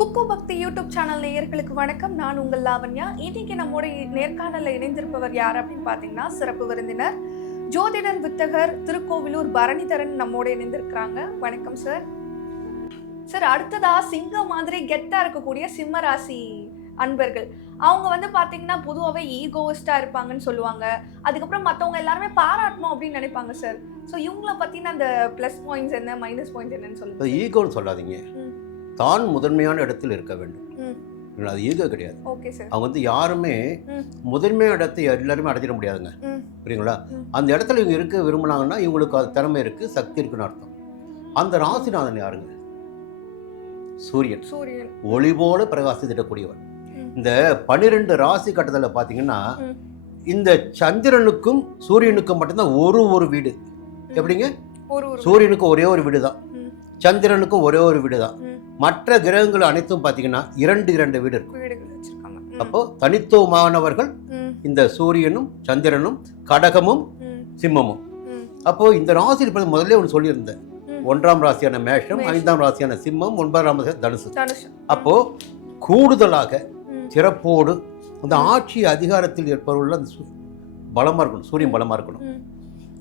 குக்கு பக்தி YouTube channel நேயர்களுக்கு வணக்கம். நான் உங்கள் லாவண்யா. இன்னைக்கு நம்மோட நேர்காணலில் இணைந்திருப்பவர் யார் அப்படின்னு பார்த்தீங்கன்னா, சிறப்பு விருந்தினர் ஜோதிடர் வித்தகர் திருக்கோவிலூர் பரணிதரன் நம்மோட இணைந்திருக்கிறாங்க. வணக்கம் சார். சார், அடுத்ததா சிங்கம் மாதிரி கெத்தா இருக்கக்கூடிய சிம்ம ராசி அன்பர்கள், அவங்க பார்த்தீங்கன்னா பொதுவாகவே ஈகோயிஸ்டா இருப்பாங்கன்னு சொல்லுவாங்க. அதுக்கப்புறம் மற்றவங்க எல்லாருமே பாராட்டணும் அப்படின்னு நினைப்பாங்க சார். ஸோ இவங்கள பற்றின அந்த ப்ளஸ் பாயிண்ட்ஸ் என்ன, மைனஸ் பாயிண்ட்ஸ் என்னன்னு சொல்லுங்க. ஈகோன்னு சொல்லாதீங்க, தான் முதன்மையான இடத்தில் இருக்க வேண்டும். அது ஈகோ கிடையாது. அவங்க யாருமே முதன்மையான இடத்தை எல்லாருமே அடைஞ்சிட முடியாதுங்க, புரியுங்களா? அந்த இடத்துல இவங்க இருக்க விரும்பினாங்கன்னா இவங்களுக்கு அது திறமை இருக்கு, சக்தி இருக்குன்னு அர்த்தம். அந்த ராசிநாதன் யாருங்க? சூரியன். ஒளி போல பிரகாசித்திடக்கூடியவன். இந்த 12 ராசி கட்டத்தில் பார்த்தீங்கன்னா இந்த சந்திரனுக்கும் சூரியனுக்கும் மட்டும்தான் ஒரு வீடு. எப்படிங்க? சூரியனுக்கு ஒரே ஒரு வீடு தான், சந்திரனுக்கும் ஒரே ஒரு வீடு தான். மற்ற கிரகங்கள் அனைத்தும் பார்த்தீங்கன்னா 2 வீடு இருக்கும். அப்போ தனித்துவமானவர்கள் இந்த சூரியனும் சந்திரனும் கடகமும் சிம்மமும். அப்போ இந்த ராசியில் முதல்ல ஒன்று சொல்லியிருந்தேன், 1ஆம் ராசியான மேஷம், 5ஆம் ராசியான சிம்மம், 9ஆம் ராசி தனுசு. அப்போ கூடுதலாக சிறப்போடு அந்த ஆட்சி அதிகாரத்தில் இருப்பவர்கள் அந்த பலமாக இருக்கணும், சூரியன் பலமாக இருக்கணும்.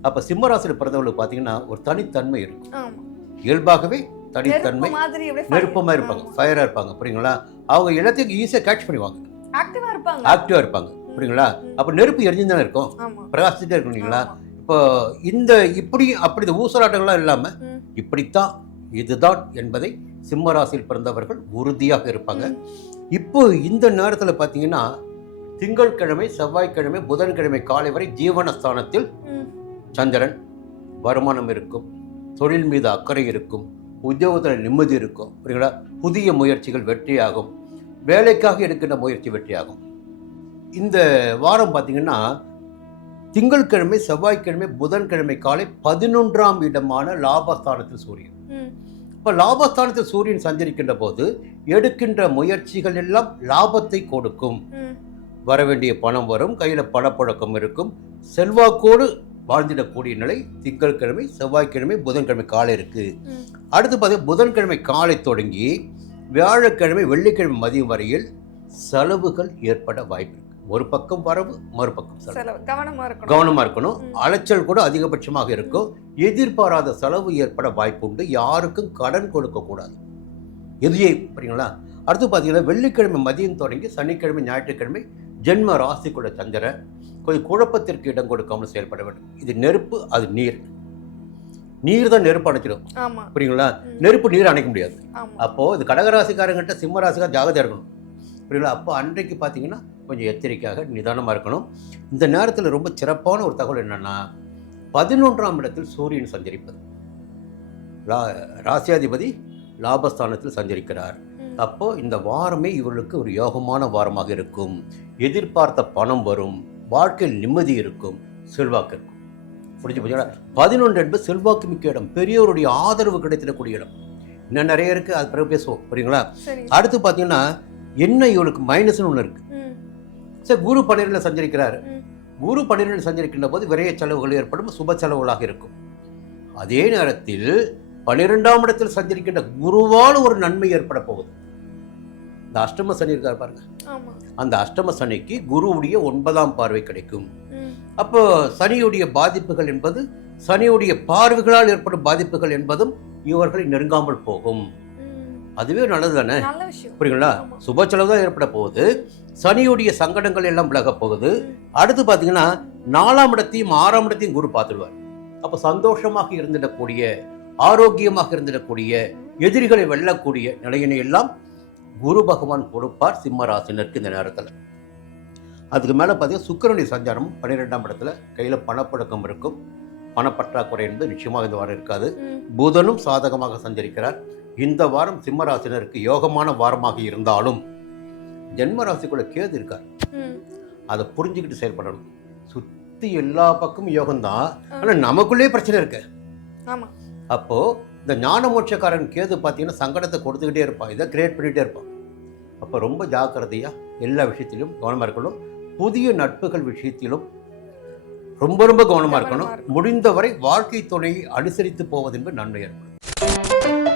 அப்போ சிம்ம ராசியில் பிறந்தவர்களுக்கு பார்த்தீங்கன்னா ஒரு தனித்தன்மை இருக்கும். இயல்பாகவே தனித்தன்மை, நெருப்பமாக இருப்பாங்க, ஃபயராக இருப்பாங்க, புரியுங்களா? அவங்க எல்லாத்தையும் ஈஸியாக கேட்ச் பண்ணுவாங்க, ஆக்டிவாக இருப்பாங்க, புரியுங்களா? அப்போ நெருப்பு எரிஞ்சுதானே இருக்கும், பிரகாசிச்சுட்டே இருக்கும் இல்லைங்களா? இப்போ இந்த இப்படி அப்படி ஊசலாட்டங்கள்லாம் இல்லாமல் இப்படித்தான் இதுதான் என்பதை சிம்ம ராசியில் பிறந்தவர்கள் உறுதியாக இருப்பாங்க. இப்போ இந்த நேரத்தில் பார்த்தீங்கன்னா திங்கட்கிழமை, செவ்வாய்க்கிழமை, புதன்கிழமை காலை வரை ஜீவனஸ்தானத்தில் சந்திரன், வருமானம் இருக்கும், தொழில் மீது அக்கறை இருக்கும், உத்தியோகத்தில் நிம்மதி இருக்கும், புரியுங்களா? புதிய முயற்சிகள் வெற்றியாகும், வேலைக்காக எடுக்கின்ற முயற்சி வெற்றியாகும். இந்த வாரம் பார்த்தீங்கன்னா திங்கட்கிழமை, செவ்வாய்க்கிழமை, புதன்கிழமை காலை 11ஆம் இடமான லாபஸ்தானத்தில் சூரியன். இப்போ லாபஸ்தானத்தில் சூரியன் சஞ்சரிக்கின்ற போது எடுக்கின்ற முயற்சிகள் எல்லாம் லாபத்தை கொடுக்கும். வரவேண்டிய பணம் வரும், கையில் பணப்புழக்கம் இருக்கும், செல்வாக்கோடு வாழ்ந்திடக்கூடிய நிலை திங்கட்கிழமை, செவ்வாய்க்கிழமை, புதன்கிழமை காலை இருக்கு. அடுத்து பார்த்தீங்கன்னா புதன்கிழமை காலை தொடங்கி வியாழக்கிழமை, வெள்ளிக்கிழமை மதியம் வரையில் செலவுகள் ஏற்பட வாய்ப்பு இருக்கு. ஒரு பக்கம் வரவு, மறுபக்கம் செலவு, கவனமா இருக்கணும். அலைச்சல் கூட அதிகபட்சமாக இருக்கும். எதிர்பாராத செலவு ஏற்பட வாய்ப்பு உண்டு. யாருக்கும் கடன் கொடுக்க கூடாது, எதையே, புரியுங்களா? அடுத்து பார்த்தீங்கன்னா வெள்ளிக்கிழமை மதியம் தொடங்கி சனிக்கிழமை, ஞாயிற்றுக்கிழமை ஜென்ம ராசிக்குள்ள சந்திரன் கொஞ்சம் குழப்பத்திற்கு இடம் கொடுக்காமல் செயல்பட வேண்டும். இது நெருப்பு, அது நீர் தான் நெருப்பு அணைச்சிடும், புரியுங்களா? நெருப்பு நீர் அணைக்க முடியாது. அப்போ இது கடகராசிக்காரங்கிட்ட சிம்ம ராசிக்கார ஜாகிரதையா இருக்கணும், புரியுங்களா? அப்போ அன்றைக்கு பார்த்தீங்கன்னா கொஞ்சம் எச்சரிக்கையாக நிதானமாக இருக்கணும். இந்த நேரத்தில் ரொம்ப சிறப்பான ஒரு தகவல் என்னன்னா, 11ஆம் இடத்தில் சூரியன் சஞ்சரிப்பது. ராசியாதிபதி லாபஸ்தானத்தில் சஞ்சரிக்கிறார். அப்போ இந்த வாரமே இவர்களுக்கு ஒரு யோகமான வாரமாக இருக்கும். எதிர்பார்த்த பணம் வரும், வாழ்க்கையில் நிம்மதி இருக்கும், செல்வாக்கு இருக்கும். புரிஞ்சு போச்சுங்களா? 11 என்பது செல்வாக்கு மிக்க இடம், பெரியவருடைய ஆதரவு கிடைத்திடக்கூடிய இடம். இன்னும் நிறைய இருக்கு, அது பிறகு பேசுவோம், புரியுங்களா? அடுத்து பார்த்தீங்கன்னா என்ன இவளுக்கு மைனஸ்னு ஒன்று இருக்கு. சரி, குரு 12 சஞ்சரிக்கிறார். குரு 12 சஞ்சரிக்கின்ற போது விரைய செலவுகள் ஏற்படும், சுப செலவுகளாக இருக்கும். அதே நேரத்தில் 12ஆம் இடத்தில் சஞ்சரிக்கின்ற குருவால் ஒரு நன்மை ஏற்பட போகுது. இந்த அஷ்டம சனி இருக்கார் பாருங்க, அந்த அஷ்டம சனிக்கு குருவுடைய 9ஆம் பார்வை கிடைக்கும். அப்போ சனியுடைய பாதிப்புகள் என்பது, சனியுடைய பார்வைகளால் ஏற்படும் பாதிப்புகள் என்பதும் இவர்களை நெருங்காமல் போகும். அதுவே நல்லது தானே, புரியுங்களா? சுப செலவு தான் ஏற்பட போகுது. சனியுடைய சங்கடங்கள் எல்லாம் விலக போகுது. அடுத்து பார்த்தீங்கன்னா 4ஆம் இடத்தையும் 6ஆம் இடத்தையும் குரு பார்த்துடுவார். அப்போ சந்தோஷமாக இருந்திடக்கூடிய, ஆரோக்கியமாக இருந்திடக்கூடிய, எதிரிகளை வெல்லக்கூடிய நிலையினை எல்லாம் குரு பகவான் கொடுப்பார் சிம்ம ராசினருக்கு இந்த நேரத்தில். அதுக்கு மேலே பார்த்தீங்கன்னா சுக்கிரனுடைய சஞ்சாரம் 12ஆம் இடத்துல, கையில் பணப்பழக்கம் இருக்கும், பணப்பற்றாக்குறை என்பது நிச்சயமாக இந்த வாரம் இருக்காது. புதனும் சாதகமாக சஞ்சரிக்கிறார். இந்த வாரம் சிம்ம ராசினருக்கு யோகமான வாரமாக இருந்தாலும் ஜென்ம ராசிக்குள்ள கேது இருக்கார். அதை புரிஞ்சுக்கிட்டு செயல்படணும். சுற்றி எல்லா பக்கமும் யோகம்தான், ஆனால் நமக்குள்ளே பிரச்சனை இருக்கு. அப்போ இந்த ஞான மோட்சக்காரன் கேது பார்த்தீங்கன்னா சங்கடத்தை கொடுத்துக்கிட்டே இருப்பான், இதை கிரியேட் பண்ணிகிட்டே இருப்பான். அப்போ ரொம்ப ஜாக்கிரதையாக எல்லா விஷயத்திலும் கவனமாக இருக்கணும். புதிய நட்புகள் விஷயத்திலும் ரொம்ப கவனமாக இருக்கணும். முடிந்தவரை வாழ்க்கை துணையை அனுசரித்து போவது என்பது நன்மை ஏற்படும்.